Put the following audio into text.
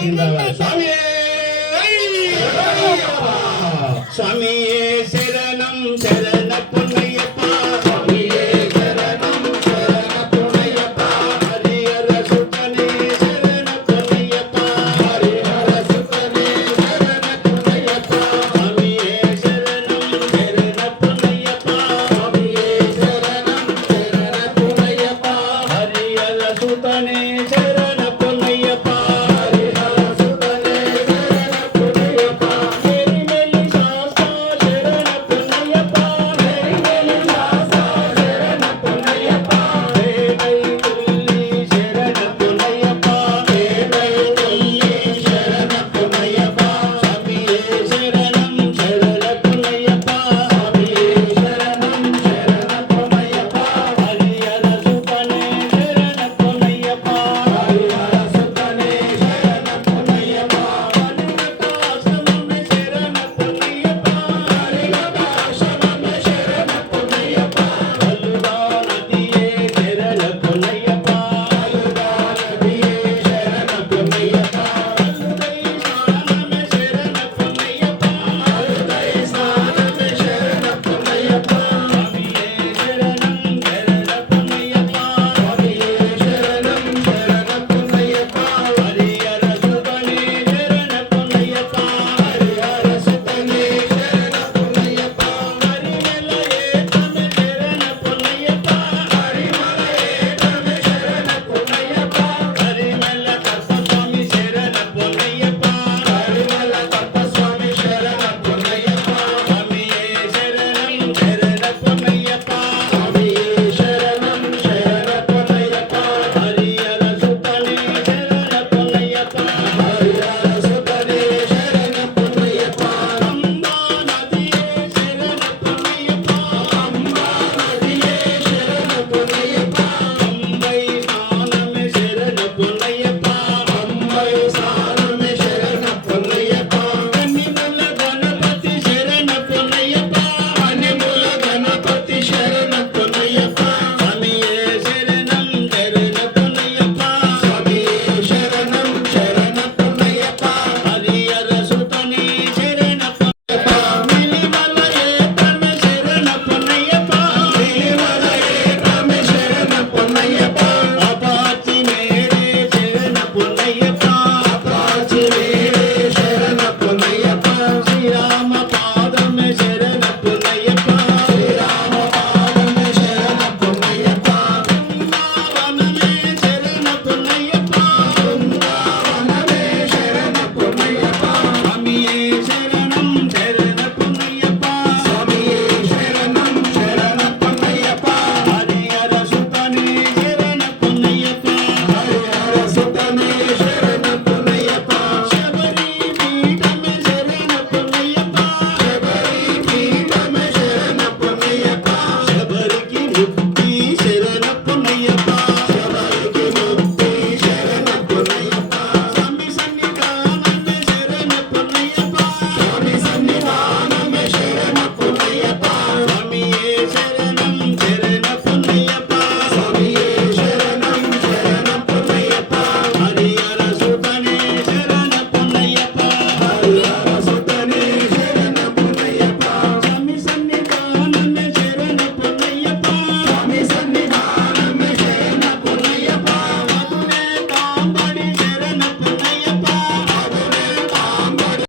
జిందాబాద్ స్వామి స్వామి శరణం శరణం